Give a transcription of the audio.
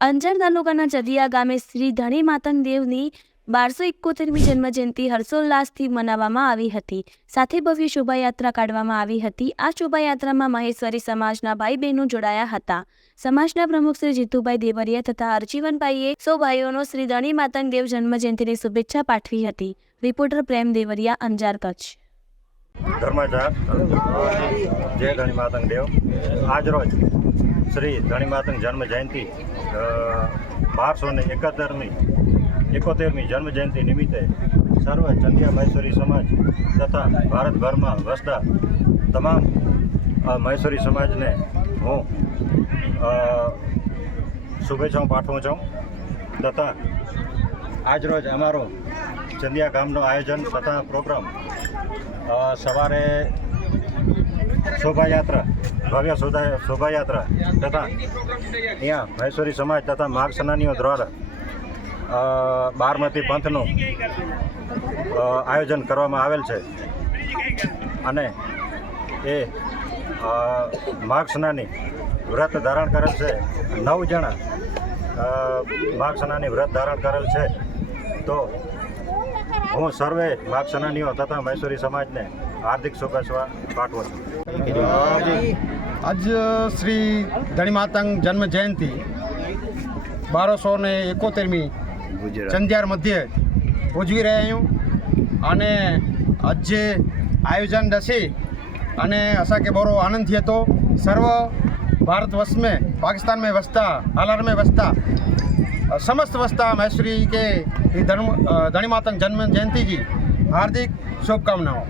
અંજાર તાલુકાના જદિયા ગામે શ્રી ધણી માતંગ દેવની બારસો એકોતેરમી જન્મજયંતિ હર્ષોલ્લાસથી મનાવવામાં આવી હતી. સાથે ભવ્ય શોભાયાત્રા કાઢવામાં આવી હતી. આ શોભાયાત્રામાં મહેશ્વરી સમાજના ભાઈ બહેનો જોડાયા હતા. સમાજના પ્રમુખ શ્રી જીતુભાઈ દેવરિયા તથા અરજીવનભાઈએ સૌ ભાઈઓનો શ્રી ધણી માતંગ દેવ જન્મજયંતિની શુભેચ્છા પાઠવી હતી. રિપોર્ટર પ્રેમ દેવરિયા, અંજાર કચ્છ. ધર્માચાર જય ધણી માતંગ દેવ. આજ રોજ શ્રી ધણી માતંગ જન્મ જયંતિ બારસો ને એકોતેરમી એકોતેરમી જન્મ જયંતિ નિમિત્તે સર્વ ચંદિયા મહેશ્વરી સમાજ તથા ભારતભરમાં વસતા તમામ મહેશ્વરી સમાજને હું શુભેચ્છાઓ પાઠવું છું તથા આજરોજ અમારો ચંદિયા ગામનું આયોજન તથા પ્રોગ્રામ સવારે શોભાયાત્રા, ભવ્ય શોભાયાત્રા તથા અહીંયા મહેશ્વરી સમાજ તથા માર્ગ દ્વારા બારમતી પંથનું આયોજન કરવામાં આવેલ છે. અને એ માર્ગ વ્રત ધારણ કરેલ છે. નવ જણા માર્ગ વ્રત ધારણ કરેલ છે. તો હું સર્વે ભાગ સનાનીઓ તથા મૈસૂરી સમાજને હાર્દિક શુભેચ્છા પાઠવું છું. આજ શ્રી ધણી માતંગ જન્મ જયંતિ બારસો ને એકોતેરમી ચંદ્યાર મધ્યે ઉજવી રહ્યા છું અને આજ આયોજન દસી અને અસા કે બરો આનંદ થયો તો સર્વ ભારત વર્ષ મેં પાકિસ્તાન મેં વસતા હાલાર મેં વસતા સમસ્ત વસતા મૈસૂરી કે શ્રી ધર્મ ધણીમાતંગ જન્મ જયંતિજી હાર્દિક શુભકામનાઓ.